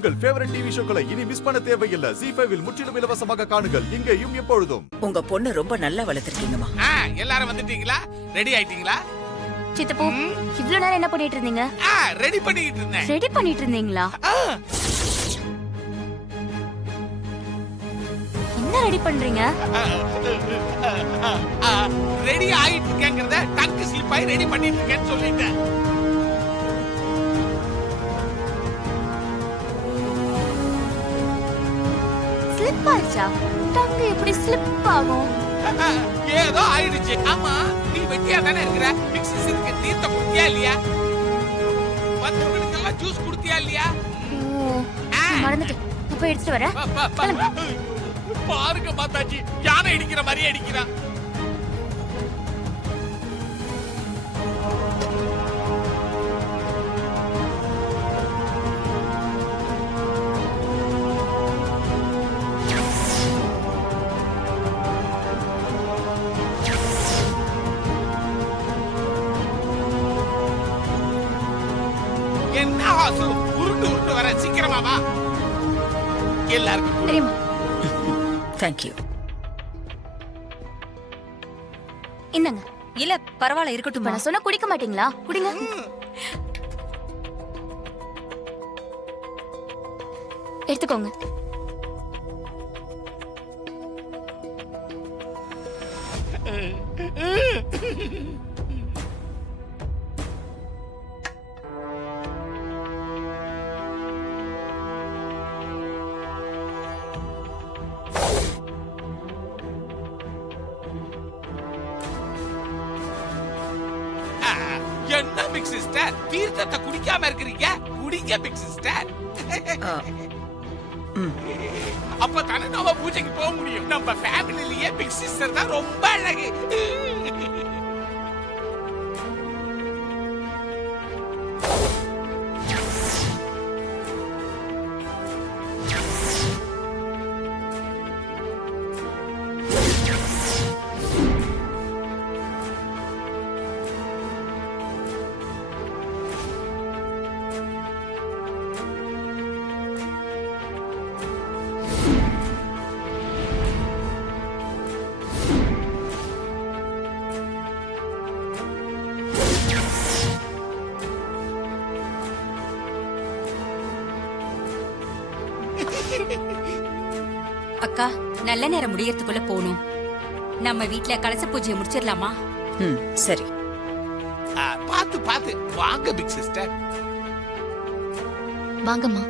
உங்கள் favourite TV ஷோக்களை இனி miss பண்ண தேவையில்லை. ஜீ5 இல் முற்றிலும் இலவசமாக காணுங்கள், இங்கேயும் எப்பொழுதும். உங்க பொண்ணு ரொம்ப நல்லா வளர்த்திருக்கீங்கம்மா. எல்லாரும் வந்துட்டீங்களா? ரெடி ஆயிட்டீங்களா? சித்தப்பா, இவ்வளவு நேரம் என்ன பண்ணிட்டு இருந்தீங்க? ரெடி பண்ணிட்டு இருந்தேன். ரெடி பண்ணிட்டு இருந்தீங்களா? என்ன ரெடி பண்றீங்க? ரெடி ஆயிட்டு இருக்கேங்கறத டங்க் ஸ்லிப் ஆயி ரெடி பண்ணிட்டு இருக்கேன்னு சொல்லிட்டேன். ஸ்லிப் ஆயிச்சா? டங்க் எப்படி ஸ்லிப் ஆகும்? ஏதோ ஆயிடுச்சு. ஆமா, நீ வெட்டியா தானே இருக்கிற. மிக்ஸி இருக்கு, தீர்த்த குடித்தியா இல்லையா? வந்தவங்களுக்கெல்லாம் ஜூஸ் குடித்தியா இல்லையா? மறந்துட்டேன். இப்ப எடுத்துட்டு வரேன். பாருங்க மாதாஜி, யானை அடிக்கிற மாதிரி அடிக்கிறா. என்ன ஆசு, உருண்டு உருண்டு வர, சீக்கிரமா வா. எல்லாருக்கும் தெரியுமா? தேங்க்யூ. இந்தாங்க. இல்ல பரவாயில்ல, இருக்கட்டும். நான் சொன்னா குடிக்க மாட்டீங்களா? குடிங்க. எடுத்துக்கோங்க. என்ன பிக் சிஸ்டர், தீர்த்தத்தை குடிக்காம இருக்கிறீங்க? குடிங்க பிக் சிஸ்டர். அப்ப தானே நம்ம பூஜைக்கு போக முடியும். நம்ம ஃபேமிலிலேயே பிக் சிஸ்டர் தான் ரொம்ப அழகு. அக்கா, நல்ல நேரம் முடியறதுக்குள்ள போகணும். நம்ம வீட்ல கலச பூஜையை முடிச்சிடலாமா? சரி. பாத்து பாத்து வாங்க பிக் சிஸ்டர். வாங்கம்மா.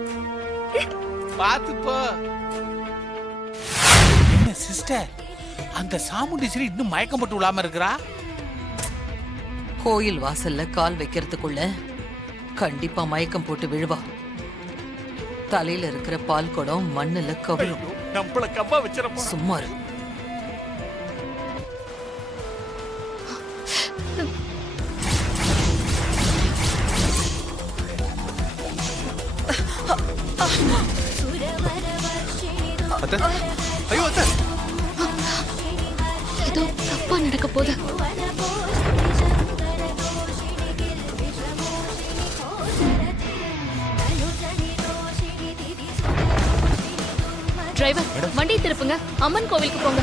பாத்து போ. என்ன சிஸ்டர், அந்த சாமுண்டீஸ்வரி இன்னும் மயக்கம் போட்டு விழாம இருக்கிறா? கோயில் வாசல்ல கால் வைக்கிறதுக்குள்ள கண்டிப்பா மயக்கம் போட்டு விழுவா. தலையில இருக்கிற பால் குடம் மண்ணுல கவிழும். நம்மள கவ்வா வச்சிரப்பா. சும்மா இரு. ஐயோ அத்தை, ஏதோ தப்பா நடக்க போகுது. டிரைவர், வண்டி திருப்புங்க. அம்மன் கோவிலுக்கு போங்க.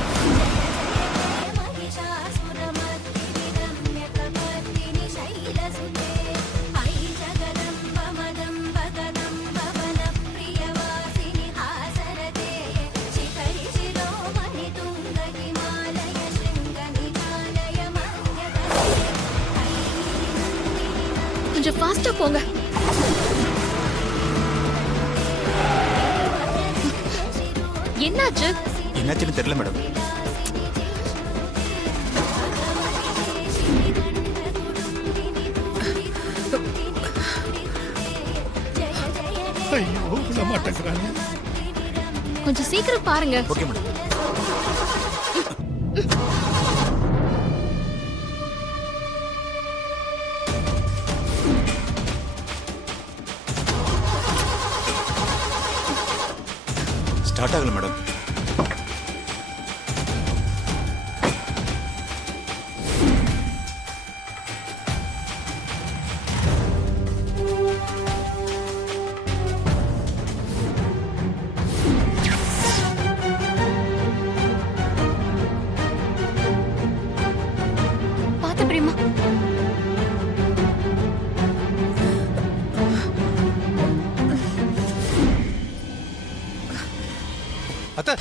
கொஞ்சம் ஃபாஸ்டா போங்க. என்னாச்சு? என்னாச்சுன்னு தெரியல மேடம். ஐயோ, விட மாட்டேங்கிறாங்க. கொஞ்சம் சீக்கிரம் பாருங்க. Okay madam. ஸ்டார்ட் ஆகல மேடம். அத்தை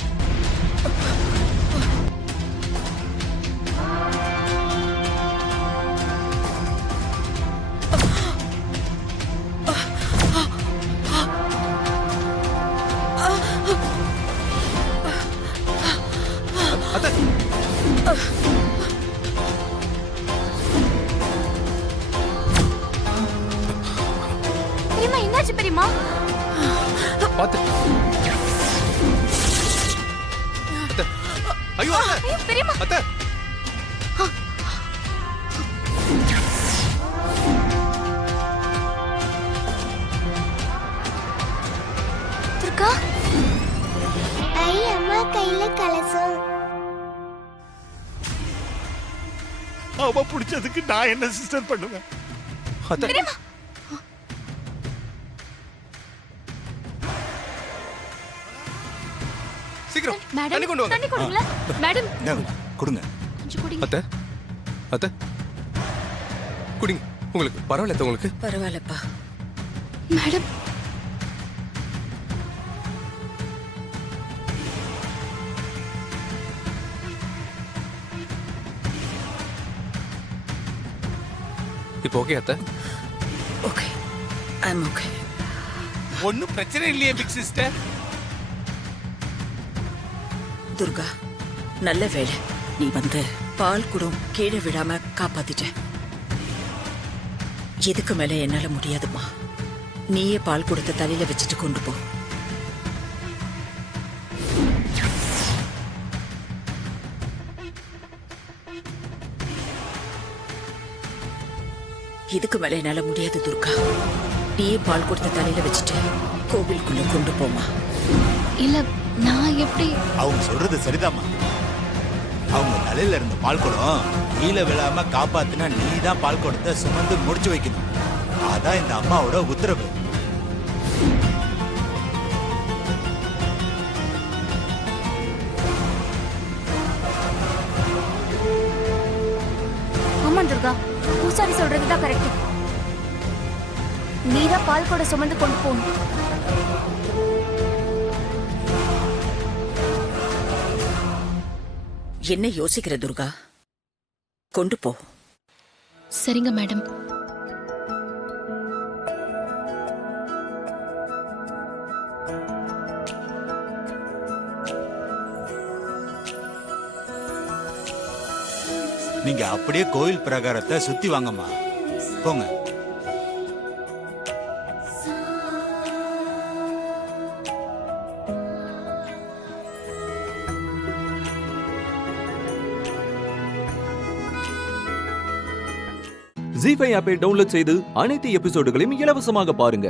அத்தை பெரியம்மா என்னாச்சு பெரியம்மா? பாத்து அத்தை ஐயோ அத்தை ஐயோ, பெரியம்மா அத்தை துர்கா. ஐ அம்மா கையில கலசம். அவ பிடிச்சதுக்கு நான் என்ன சிஸ்டர் பண்ணுவேன்? அத்தை சீக்கிரம் மேடம் தண்ணி கொண்டு வாங்க தண்ணி கொடுங்களா? மேடம் கொடுங்க. கொஞ்சம் குடிங்க. அத்தை அத்தை குடிங்க. உங்களுக்கு பரவாயில்ல அத்தை, உங்களுக்கு பரவாயில்லப்பா. மேடம் இப்போ ஓகே அத்தை? ஓகே, ஐ அம் ஓகே. ஒண்ணும் பிரச்சனை இல்லையே பிக் சிஸ்டர். துர்கா, நல்ல வேளை நீ வந்து பால் குடம் கீழே விழாம காப்பாத்திட்ட. இதுக்கு மேல என்னால முடியாதுமா. நீயே பால் குடத்தை தலையில வச்சுட்டு கொண்டு போ. இதுக்கு மேல என்னால முடியாது துர்கா. நீயே பால் குடத்தை தலையில வச்சுட்டு கோவிலுக்குள்ள கொண்டு போமா. இல்ல நான் எப்படி? அவங்க சொல்றது சரிதாம்மா. அவங்க தலையில இருந்த பால் குடம் கீழே விழாம காப்பாத்தினா நீ தான் பால் குடத்தை சுமந்து முடிச்சு வைக்கணும். அதான் இந்த அம்மாவோட உத்தரவு. ஆமா துர்கா, பூசாரி சொல்றதுதான் கரெக்ட். நீதான் பால் கூட சுமந்து கொண்டு போகணும். என்ன யோசிக்கிற துர்கா? கொண்டு போ. சரிங்க மேடம். நீங்க அப்படியே கோயில் பிரகாரத்தை சுத்தி வாங்கம்மா. போங்க. ஜீ5 ஆப்பை டவுன்லோட் செய்து அனைத்து எபிசோடுகளையும் இலவசமாக பாருங்க.